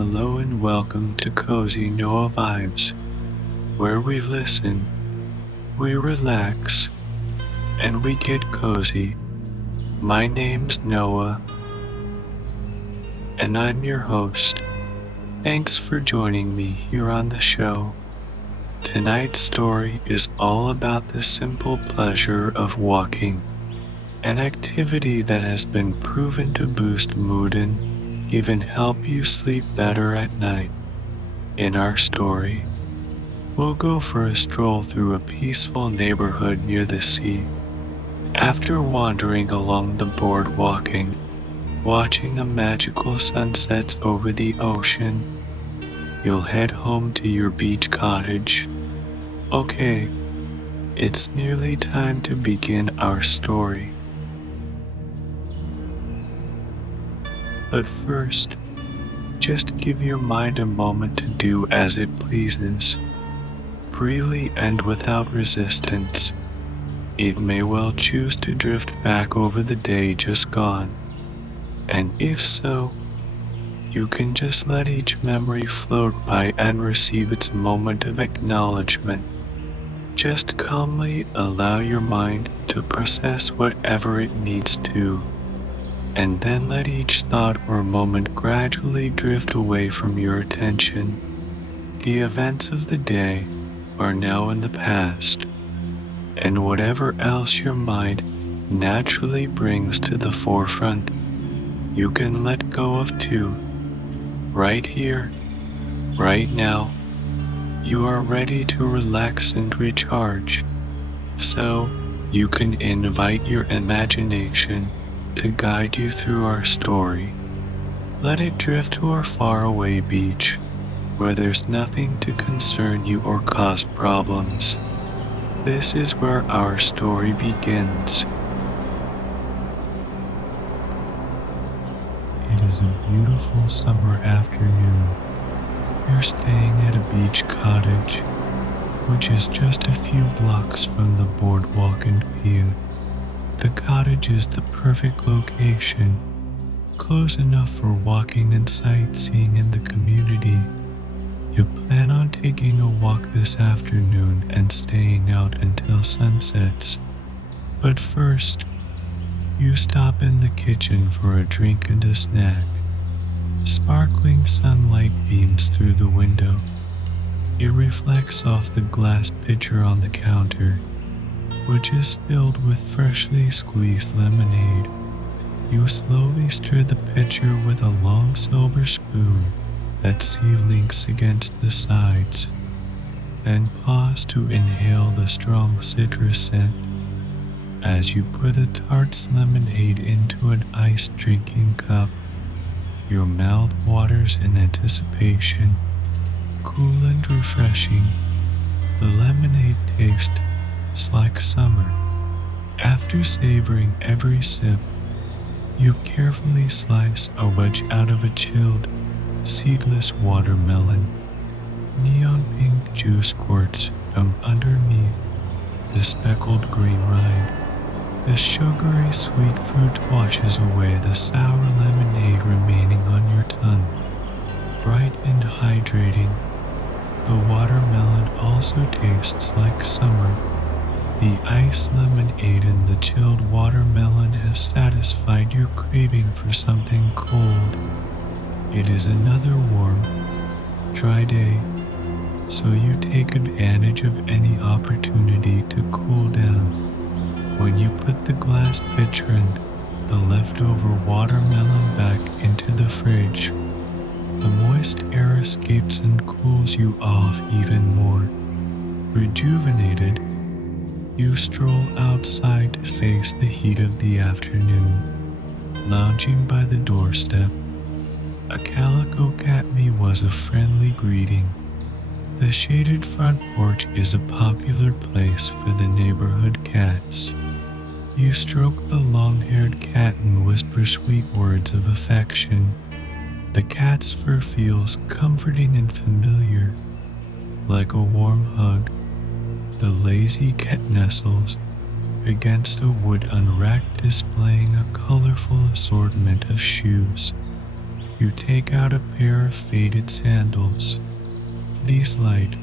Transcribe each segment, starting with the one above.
Hello and welcome to Cozy Noah Vibes, where we listen, we relax, and we get cozy. My name's Noah, and I'm your host. Thanks for joining me here on the show. Tonight's story is all about the simple pleasure of walking, an activity that has been proven to boost mood and even help you sleep better at night. In our story, we'll go for a stroll through a peaceful neighborhood near the sea. After wandering along the boardwalk and watching the magical sunsets over the ocean, you'll head home to your beach cottage. Okay, it's nearly time to begin our story. But first, just give your mind a moment to do as it pleases, freely and without resistance. It may well choose to drift back over the day just gone, and if so, you can just let each memory float by and receive its moment of acknowledgement. Just calmly allow your mind to process whatever it needs to, and then let each thought or moment gradually drift away from your attention. The events of the day are now in the past, and whatever else your mind naturally brings to the forefront, you can let go of too. Right here, right now, you are ready to relax and recharge. So, you can invite your imagination to guide you through our story. Let it drift to our faraway beach, where there's nothing to concern you or cause problems. This is where our story begins. It is a beautiful summer afternoon. You're staying at a beach cottage, which is just a few blocks from the boardwalk and pier. The cottage is the perfect location, close enough for walking and sightseeing in the community. You plan on taking a walk this afternoon and staying out until sunsets. But first, you stop in the kitchen for a drink and a snack. Sparkling sunlight beams through the window. It reflects off the glass pitcher on the counter, which is filled with freshly squeezed lemonade. You slowly stir the pitcher with a long silver spoon that sea-links against the sides, and pause to inhale the strong citrus scent. As you pour the tart's lemonade into an iced drinking cup, your mouth waters in anticipation. Cool and refreshing, the lemonade tastes like summer. After savoring every sip, you carefully slice a wedge out of a chilled, seedless watermelon. Neon pink juice squirts from underneath the speckled green rind. The sugary sweet fruit washes away the sour lemonade remaining on your tongue. Bright and hydrating, the watermelon also tastes like summer. The iced lemonade and the chilled watermelon has satisfied your craving for something cold. It is another warm, dry day, so you take advantage of any opportunity to cool down. When you put the glass pitcher and the leftover watermelon back into the fridge, the moist air escapes and cools you off even more. Rejuvenated, you stroll outside to face the heat of the afternoon. Lounging by the doorstep, a calico cat meows a friendly greeting. The shaded front porch is a popular place for the neighborhood cats. You stroke the long-haired cat and whisper sweet words of affection. The cat's fur feels comforting and familiar. Like a warm hug, the lazy cat nestles against a wood unracked displaying a colorful assortment of shoes. You take out a pair of faded sandals. These light,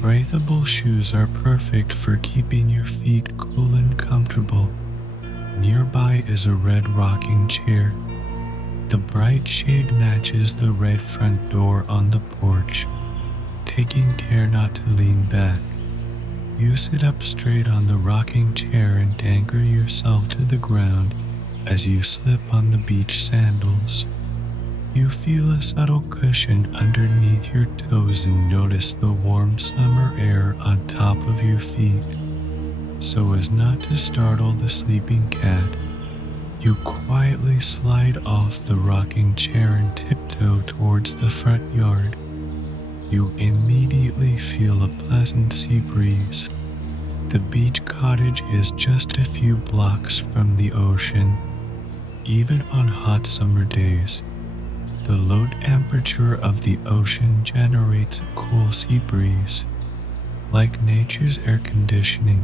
breathable shoes are perfect for keeping your feet cool and comfortable. Nearby is a red rocking chair. The bright shade matches the red front door on the porch. Taking care not to lean back, you sit up straight on the rocking chair and anchor yourself to the ground as you slip on the beach sandals. You feel a subtle cushion underneath your toes and notice the warm summer air on top of your feet. So as not to startle the sleeping cat, you quietly slide off the rocking chair and tiptoe towards the front yard. You immediately feel a pleasant sea breeze. The beach cottage is just a few blocks from the ocean. Even on hot summer days, the low temperature of the ocean generates a cool sea breeze. Like nature's air conditioning,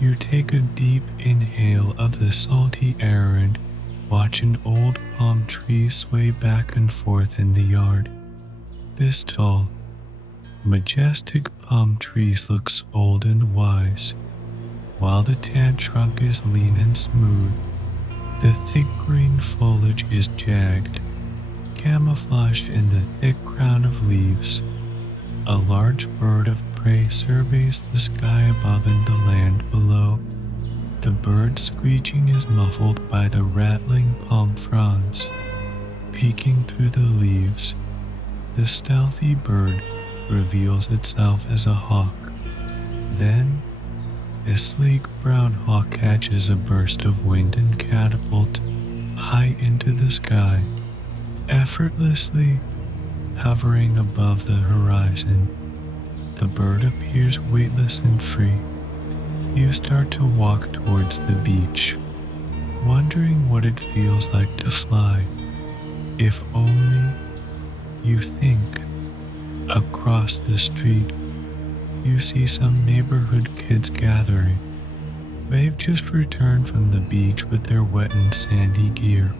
you take a deep inhale of the salty air and watch an old palm tree sway back and forth in the yard. This tall, majestic palm tree looks old and wise, while the tan trunk is lean and smooth. The thick green foliage is jagged, camouflaged in the thick crown of leaves. A large bird of prey surveys the sky above and the land below. The bird's screeching is muffled by the rattling palm fronds. Peeking through the leaves, the stealthy bird reveals itself as a hawk. Then, a sleek brown hawk catches a burst of wind and catapults high into the sky, effortlessly hovering above the horizon. The bird appears weightless and free. You start to walk towards the beach, wondering what it feels like to fly. If only, you think. Across the street, you see some neighborhood kids gathering. They've just returned from the beach with their wet and sandy gear.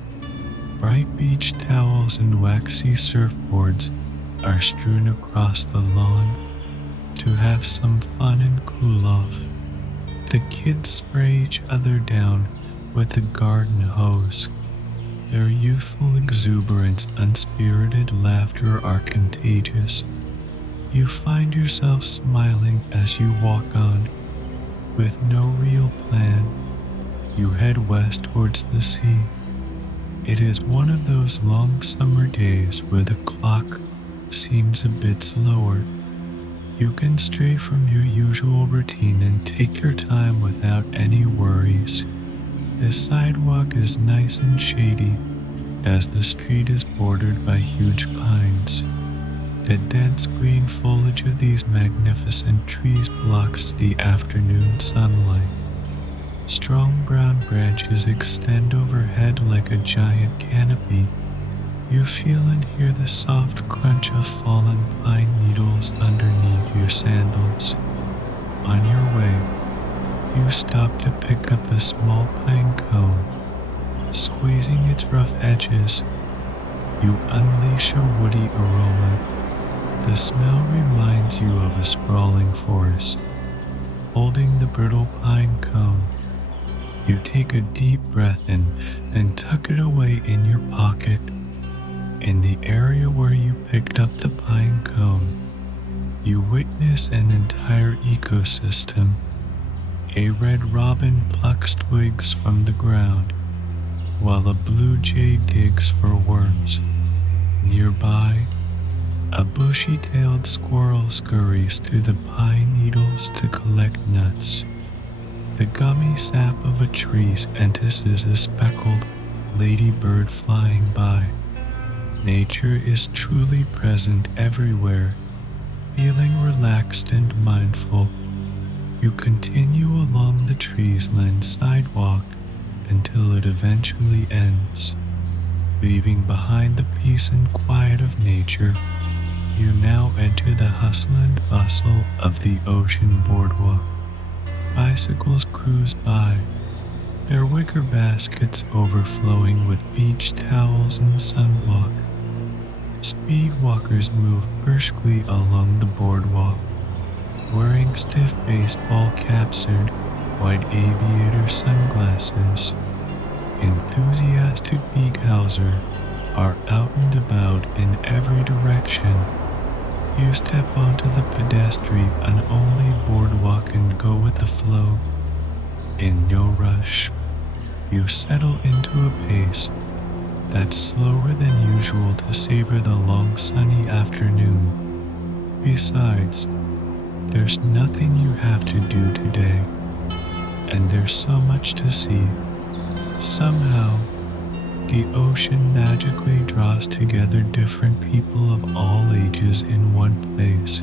Bright beach towels and waxy surfboards are strewn across the lawn to have some fun and cool off. The kids spray each other down with a garden hose. Their youthful exuberance, unspirited laughter are contagious. You find yourself smiling as you walk on. With no real plan, you head west towards the sea. It is one of those long summer days where the clock seems a bit slower. You can stray from your usual routine and take your time without any worries. The sidewalk is nice and shady as the street is bordered by huge pines. The dense green foliage of these magnificent trees blocks the afternoon sunlight. Strong brown branches extend overhead like a giant canopy. You feel and hear the soft crunch of fallen pine needles underneath your sandals. On your way, you stop to pick up a small pine cone. Squeezing its rough edges, you unleash a woody aroma. The smell reminds you of a sprawling forest. Holding the brittle pine cone, you take a deep breath in and tuck it away in your pocket. In the area where you picked up the pine cone, you witness an entire ecosystem. A red robin plucks twigs from the ground, while a blue jay digs for worms. Nearby, a bushy-tailed squirrel scurries through the pine needles to collect nuts. The gummy sap of a tree entices a speckled ladybird flying by. Nature is truly present everywhere. Feeling relaxed and mindful, you continue along the trees-lined sidewalk until it eventually ends. Leaving behind the peace and quiet of nature, you now enter the hustle and bustle of the ocean boardwalk. Bicycles cruise by, their wicker baskets overflowing with beach towels and sunblock. Speed walkers move briskly along the boardwalk, wearing stiff baseball caps and white aviator sunglasses. Enthusiastic beakhouser are out and about in every direction. You step onto the pedestrian and only boardwalk and go with the flow. In no rush, you settle into a pace that's slower than usual to savor the long sunny afternoon. Besides, there's nothing you have to do today, and there's so much to see. Somehow, the ocean magically draws together different people of all ages in one place.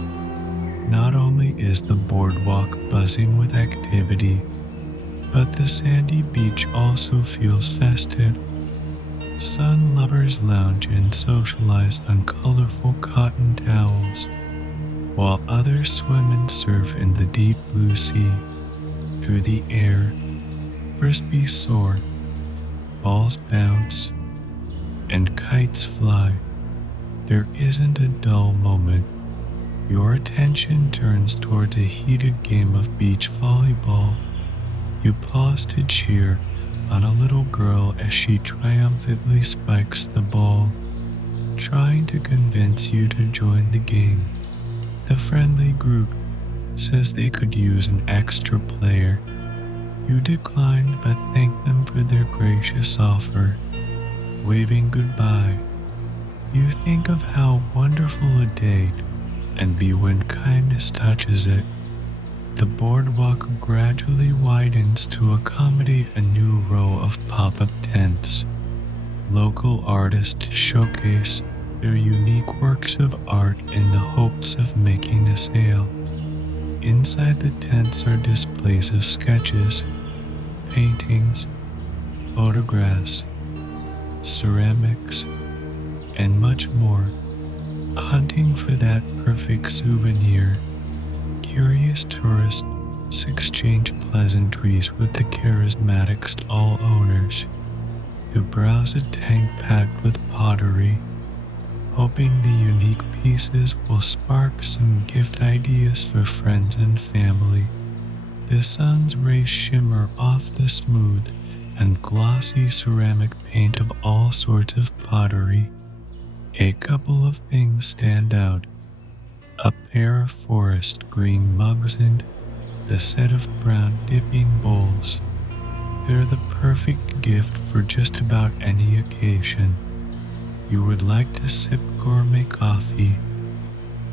Not only is the boardwalk buzzing with activity, but the sandy beach also feels festive. Sun lovers lounge and socialize on colorful cotton towels, while others swim and surf in the deep blue sea. Through the air, frisbees soar, balls bounce, and kites fly. There isn't a dull moment. Your attention turns towards a heated game of beach volleyball. You pause to cheer on a little girl as she triumphantly spikes the ball, trying to convince you to join the game. The friendly group says they could use an extra player. You decline but thank them for their gracious offer. Waving goodbye, you think of how wonderful a day and be when kindness touches it. The boardwalk gradually widens to accommodate a new row of pop-up tents. Local artists showcase their unique works of art in the hopes of making a sale. Inside the tents are displays of sketches, paintings, photographs, ceramics, and much more. Hunting for that perfect souvenir, curious tourists exchange pleasantries with the charismatic stall owners who browse a tank packed with pottery, hoping the unique pieces will spark some gift ideas for friends and family. The sun's rays shimmer off the smooth and glossy ceramic paint of all sorts of pottery. A couple of things stand out: a pair of forest green mugs and the set of brown dipping bowls. They're the perfect gift for just about any occasion. You would like to sip gourmet coffee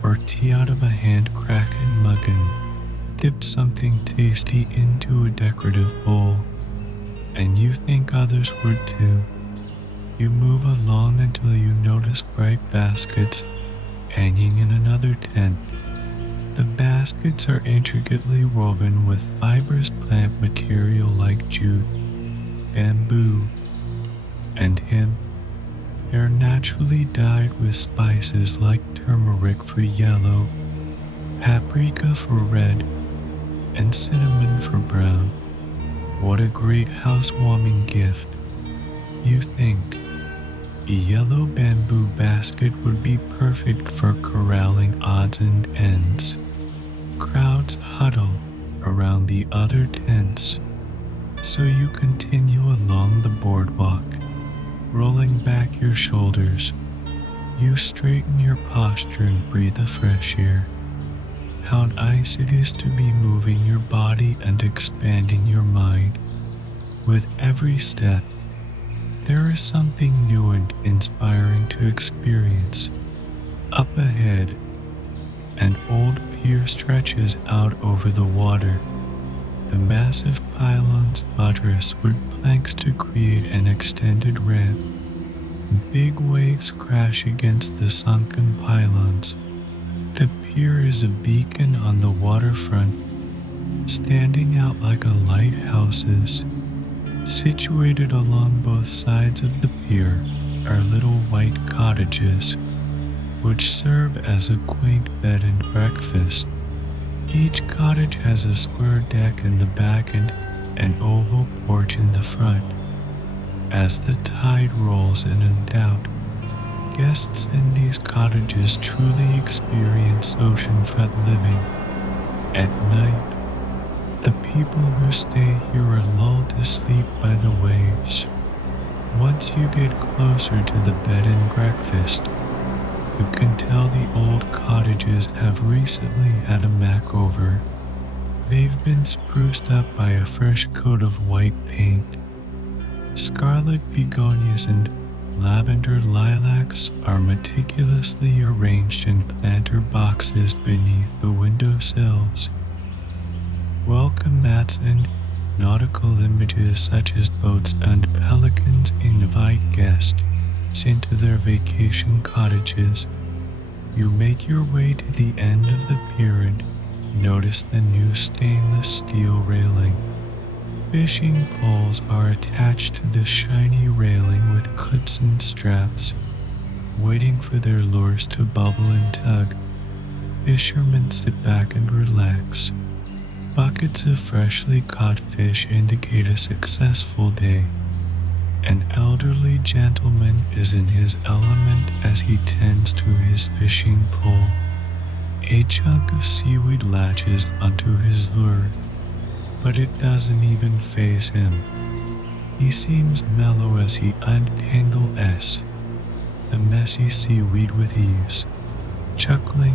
or tea out of a hand-crafted mug and dip something tasty into a decorative bowl, and you think others would too. You move along until you notice bright baskets hanging in another tent. The baskets are intricately woven with fibrous plant material like jute, bamboo, and hemp. They're naturally dyed with spices like turmeric for yellow, paprika for red, and cinnamon for brown. What a great housewarming gift. You think a yellow bamboo basket would be perfect for corralling odds and ends. Crowds huddle around the other tents, so you continue along the boardwalk, rolling back your shoulders. You straighten your posture and breathe the fresh air. How nice it is to be moving your body and expanding your mind. With every step, there is something new and inspiring to experience. Up ahead, an old pier stretches out over the water. The massive pylons buttress with planks to create an extended ramp. Big waves crash against the sunken pylons. The pier is a beacon on the waterfront, standing out like a lighthouses. Situated along both sides of the pier are little white cottages, which serve as a quaint bed and breakfast. Each cottage has a square deck in the back and an oval porch in the front. As the tide rolls in and out, guests in these cottages truly experience oceanfront living. At night, the people who stay here are lulled to sleep by the waves. Once you get closer to the bed and breakfast, you can tell the old cottages have recently had a makeover. They've been spruced up by a fresh coat of white paint. Scarlet begonias and lavender lilacs are meticulously arranged in planter boxes beneath the windowsills. Welcome mats and nautical images such as boats and pelicans invite guests into their vacation cottages. You make your way to the end of the pier and notice the new stainless steel railing. Fishing poles are attached to the shiny railing with clips and straps, waiting for their lures to bubble and tug. Fishermen sit back and relax. Buckets of freshly caught fish indicate a successful day. An elderly gentleman is in his element as he tends to his fishing pole. A chunk of seaweed latches onto his lure, but it doesn't even faze him. He seems mellow as he untangles the messy seaweed with ease. Chuckling,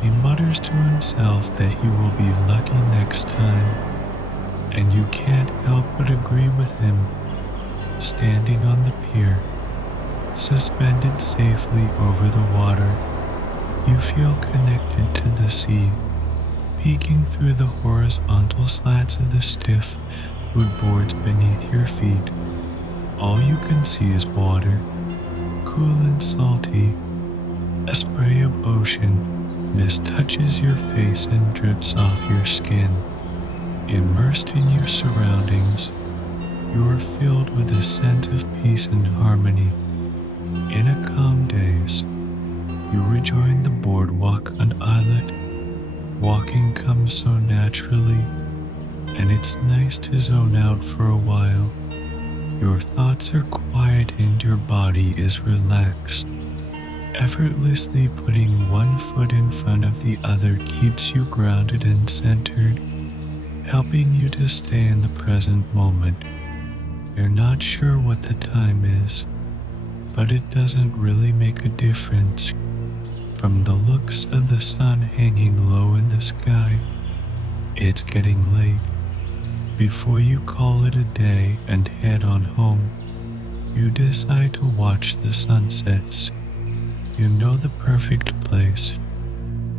he mutters to himself that he will be lucky next time, and you can't help but agree with him. Standing on the pier, suspended safely over the water, you feel connected to the sea, peeking through the horizontal slats of the stiff wood boards beneath your feet. All you can see is water, cool and salty. A spray of ocean mist touches your face and drips off your skin. Immersed in your surroundings, you are filled with a sense of peace and harmony. In a calm daze, you rejoin the boardwalk and islet. Walking comes so naturally, and it's nice to zone out for a while. Your thoughts are quiet and your body is relaxed. Effortlessly putting one foot in front of the other keeps you grounded and centered, helping you to stay in the present moment. You're not sure what the time is, but it doesn't really make a difference. From the looks of the sun hanging low in the sky, it's getting late. Before you call it a day and head on home, you decide to watch the sunsets. You know the perfect place.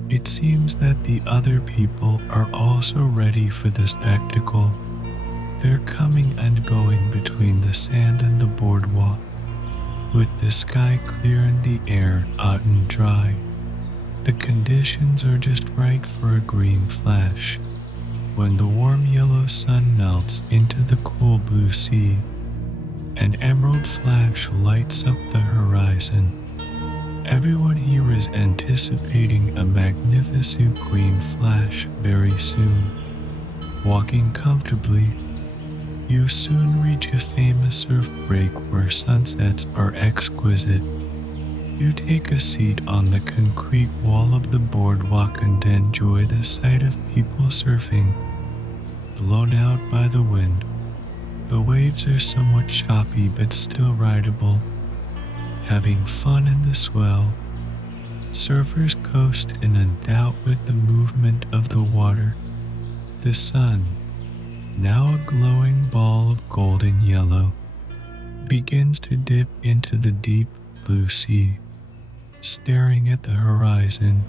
It seems that the other people are also ready for the spectacle. They're coming and going between the sand and the boardwalk, with the sky clear and the air hot and dry. The conditions are just right for a green flash. When the warm yellow sun melts into the cool blue sea, an emerald flash lights up the horizon. Everyone here is anticipating a magnificent green flash very soon. Walking comfortably, you soon reach a famous surf break where sunsets are exquisite. You take a seat on the concrete wall of the boardwalk and enjoy the sight of people surfing, blown out by the wind. The waves are somewhat choppy but still rideable. Having fun in the swell, surfers coast in and out with the movement of the water. The sun, now a glowing ball of golden yellow, begins to dip into the deep blue sea. Staring at the horizon,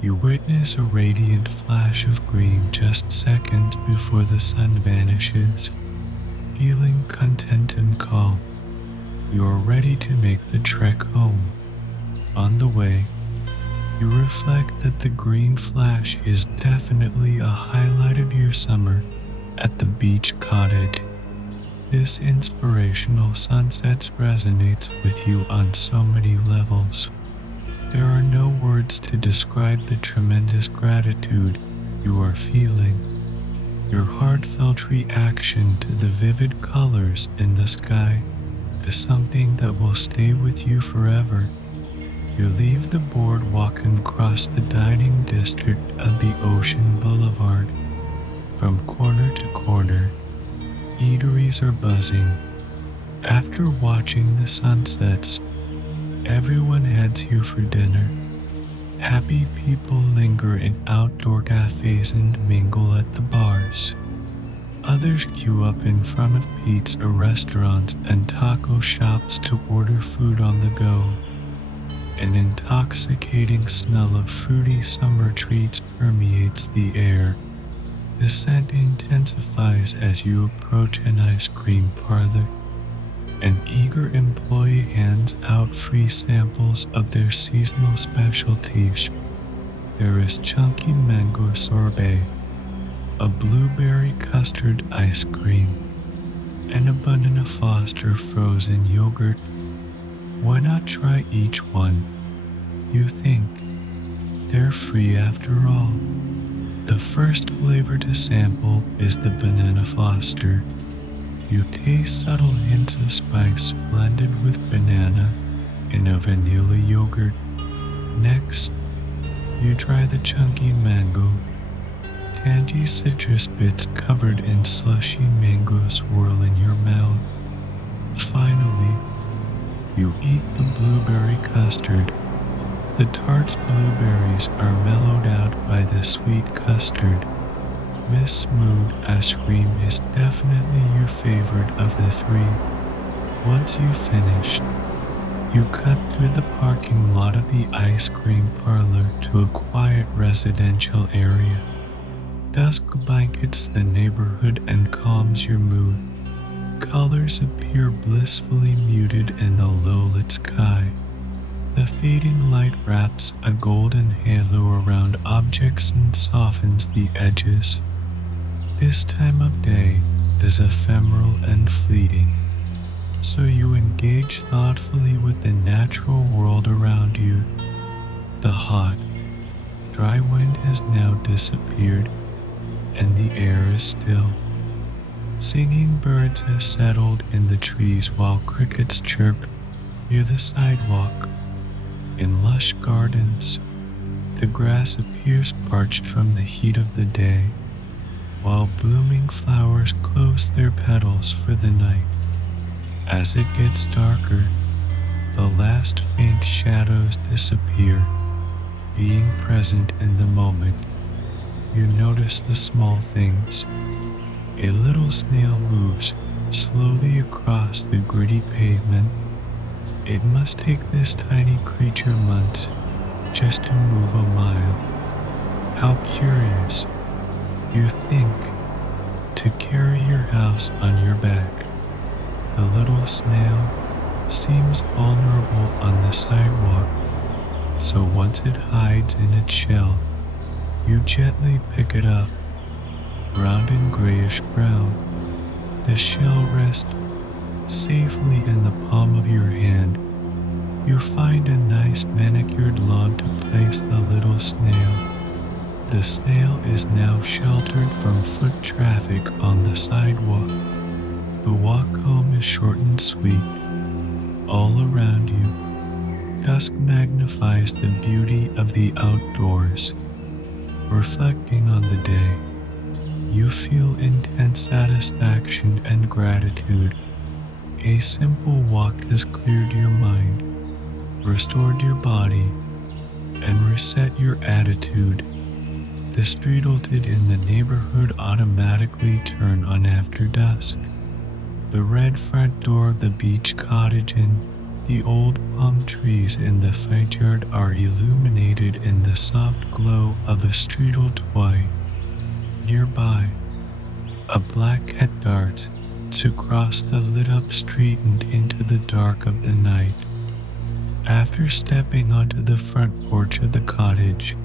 you witness a radiant flash of green just seconds before the sun vanishes. Feeling content and calm, you are ready to make the trek home. On the way, you reflect that the green flash is definitely a highlight of your summer at the beach cottage. This inspirational sunset resonates with you on so many levels. There are no words to describe the tremendous gratitude you are feeling. Your heartfelt reaction to the vivid colors in the sky is something that will stay with you forever. You leave the boardwalk and cross the dining district of the Ocean Boulevard. From corner to corner, eateries are buzzing. After watching the sunsets, everyone heads here for dinner. Happy people linger in outdoor cafes and mingle at the bars. Others queue up in front of pizza restaurants and taco shops to order food on the go. An intoxicating smell of fruity summer treats permeates the air. The scent intensifies as you approach an ice cream parlor. An eager employee hands out free samples of their seasonal specialties. There is chunky mango sorbet, a blueberry custard ice cream, and a banana Foster frozen yogurt. Why not try each one? You think. They're free after all. The first flavor to sample is the banana Foster. You taste subtle hints of spice blended with banana in a vanilla yogurt. Next, you try the chunky mango. Tangy citrus bits covered in slushy mango swirl in your mouth. Finally, you eat the blueberry custard. The tart's blueberries are mellowed out by the sweet custard. This smooth ice cream is definitely your favorite of the three. Once you've finished, you cut through the parking lot of the ice cream parlor to a quiet residential area. Dusk blankets the neighborhood and calms your mood. Colors appear blissfully muted in the low-lit sky. The fading light wraps a golden halo around objects and softens the edges. This time of day is ephemeral and fleeting, so you engage thoughtfully with the natural world around you. The hot, dry wind has now disappeared, and the air is still. Singing birds have settled in the trees while crickets chirp near the sidewalk. In lush gardens, the grass appears parched from the heat of the day, while blooming flowers close their petals for the night. As it gets darker, the last faint shadows disappear. Being present in the moment, you notice the small things. A little snail moves slowly across the gritty pavement. It must take this tiny creature months just to move a mile. How curious, you think, to carry your house on your back. The little snail seems vulnerable on the sidewalk, so once it hides in its shell, you gently pick it up. Round and grayish brown, the shell rests safely in the palm of your hand. You find a nice manicured lawn to place the little snail. The snail is now sheltered from foot traffic on the sidewalk. The walk home is short and sweet. All around you, dusk magnifies the beauty of the outdoors. Reflecting on the day, you feel intense satisfaction and gratitude. A simple walk has cleared your mind, restored your body, and reset your attitude. The streetlights in the neighborhood automatically turn on after dusk. The red front door of the beach cottage and the old palm trees in the front yard are illuminated in the soft glow of a streetlight white. Nearby, a black cat darts to cross the lit-up street and into the dark of the night. After stepping onto the front porch of the cottage,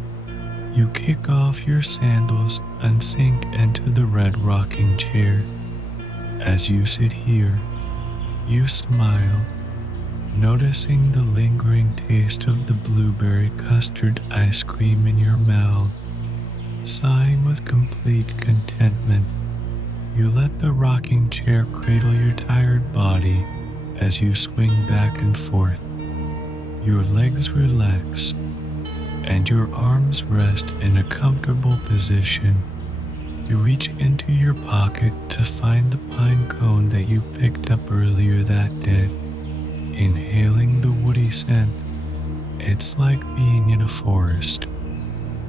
you kick off your sandals and sink into the red rocking chair. As you sit here, you smile, noticing the lingering taste of the blueberry custard ice cream in your mouth. Sighing with complete contentment, you let the rocking chair cradle your tired body as you swing back and forth. Your legs relax and your arms rest in a comfortable position. You reach into your pocket to find the pine cone that you picked up earlier that day. Inhaling the woody scent, it's like being in a forest.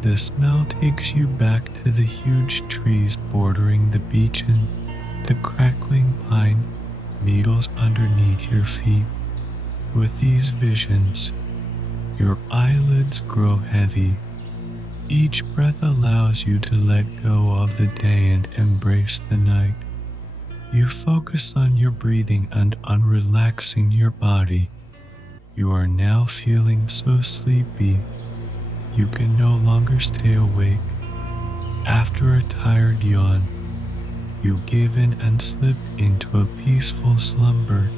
The smell takes you back to the huge trees bordering the beach and the crackling pine needles underneath your feet. With these visions, your eyelids grow heavy. Each breath allows you to let go of the day and embrace the night. You focus on your breathing and on relaxing your body. You are now feeling so sleepy, you can no longer stay awake. After a tired yawn, you give in and slip into a peaceful slumber.